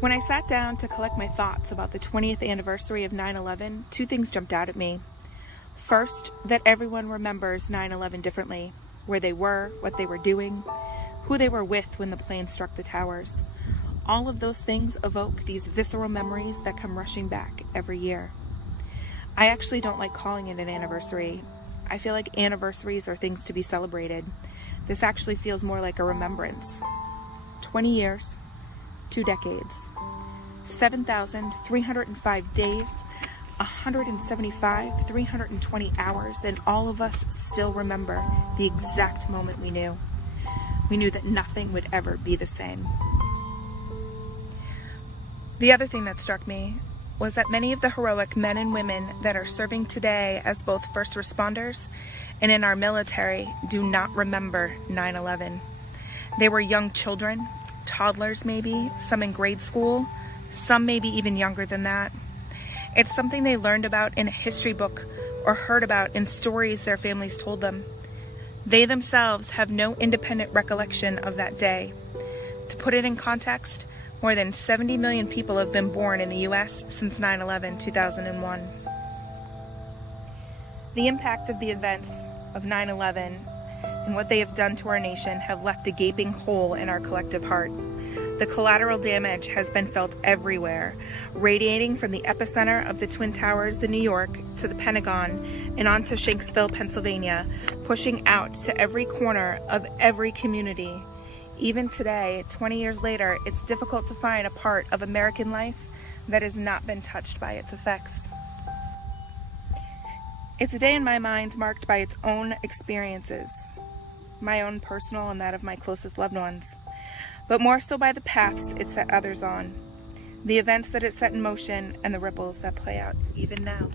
When I sat down to collect my thoughts about the 20th anniversary of 9/11, two things jumped out at me. First, that everyone remembers 9/11 differently, where they were, what they were doing, who they were with when the plane struck the towers. All of those things evoke these visceral memories that come rushing back every year. I actually don't like calling it an anniversary. I feel like anniversaries are things to be celebrated. This actually feels more like a remembrance. 20 years, 2 decades, 7,305 days, 320 hours, and all of us still remember the exact moment we knew. We knew that nothing would ever be the same. The other thing that struck me was that many of the heroic men and women that are serving today as both first responders and in our military do not remember 9/11. They were young children, toddlers maybe, some in grade school, some maybe even younger than that. It's something they learned about in a history book or heard about in stories their families told them. They themselves have no independent recollection of that day. To put it in context, more than 70 million people have been born in the U.S. since 9/11, 2001. The impact of the events of 9/11 and what they have done to our nation have left a gaping hole in our collective heart. The collateral damage has been felt everywhere, radiating from the epicenter of the Twin Towers in New York to the Pentagon and on to Shanksville, Pennsylvania, pushing out to every corner of every community. Even today, 20 years later, it's difficult to find a part of American life that has not been touched by its effects. It's a day in my mind marked by its own experiences, my own personal and that of my closest loved ones, but more so by the paths it set others on, the events that it set in motion, and the ripples that play out even now.